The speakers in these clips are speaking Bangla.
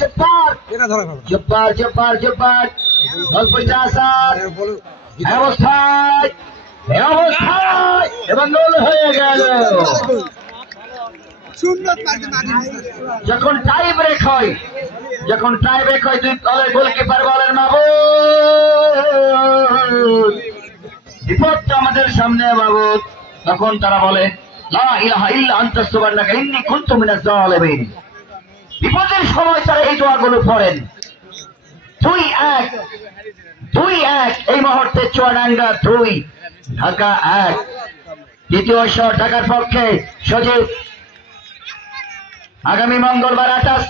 জব্বার জব্বার জব্বার জব্বার অল্পটা আসার অবস্থায় এবং গোল হয়ে গেল। যখন টাই ব্রেক হয় দুই দলের গোলকিপার বলেন মাহবুব বিপদটা আমাদের সামনে মাহবুব, তখন তারা বলে লা ইলাহা ইল্লা আনতা সুবহানাকা ইন্নী কুনতু মিনাজ জালিমিন। বিপদের সময় তারা এই দোয়াগুলো পড়েন। 2-1 এই মুহূর্তে চুয়াডাঙ্গা 2 ঢাকা 1। দ্বিতীয় শট ঢাকার পক্ষে সজীব। আগামী মঙ্গলবার 28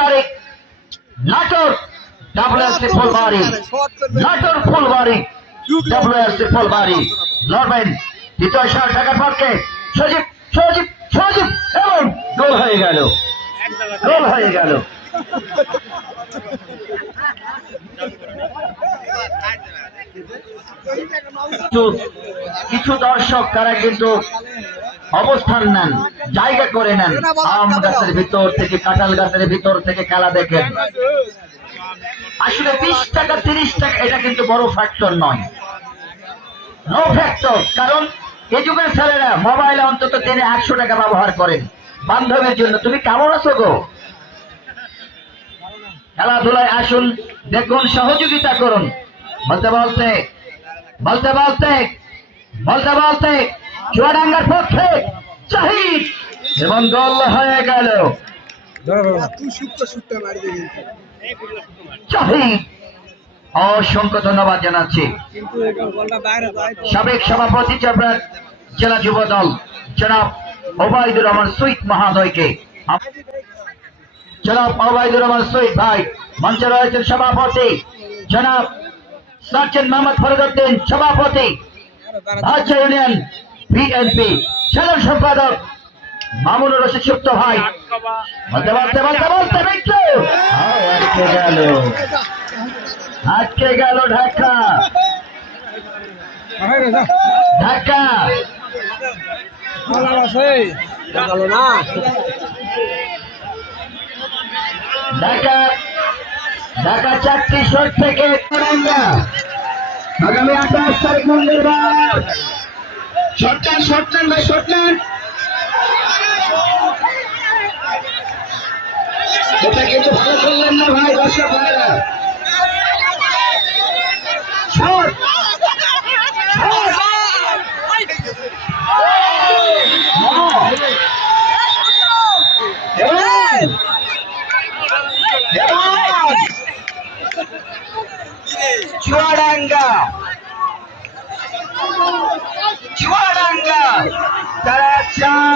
তারিখ নাটোর ডাব্লিউএসসি ফুলবাড়ি লড়বেন। দ্বিতীয় শট ঢাকার পক্ষে সজীব সজীব সজীব এবং গোল হয়ে গেল। কিছু দর্শক তারা কিন্তু অবস্থান নেন, জায়গা করে নেন, আম গাছের ভিতর থেকে কাঁঠাল গাছের ভিতর থেকে খেলা দেখেন। আসলে 20 টাকা 30 টাকা এটা কিন্তু বড় ফ্যাক্টর নয়, নো ফ্যাক্টর। কারণ এই যুগের ছেলেরা মোবাইলে অন্তত দিনে 100 টাকা ব্যবহার করেন বান্ধবের জন্য। তুমি কেমন আছো গো? খেলাধুলায় আসুন, দেখুন, সহযোগিতা করুন। বলতে চুয়াডাঙ্গার পক্ষে জাহিদ এবং গোল হয়ে গেল। জাহিদ অসংখ্য ধন্যবাদ জানাচ্ছি সাবেক সভাপতি জেলা যুব দল জনাব ওবায়দুর রহমান সুইট মহাদয়কে। জনাব ওবায়দুর রহমান সুইট ভাই মঞ্চে রয়েছেন সভাপতি জনাব সার্জেন্ট মোহাম্মদ ফরিদউদ্দিন, সভাপতি ভাষা ইউনিয়ন বিএনপি, সাধারণ সম্পাদক মামুনুর রশিদ সুপ্ত ভাই। বলতে আটকে গেল ঢাকা। ঢাকা 4টি শট থেকে আগামী 28 তারিখ মঙ্গলবার। শট নেন ভাই, শট নেন। এটা কিন্তু ভালো করলেন না ভাই, দর্শক ভাইরা। চুয়াডাঙ্গা তারা 4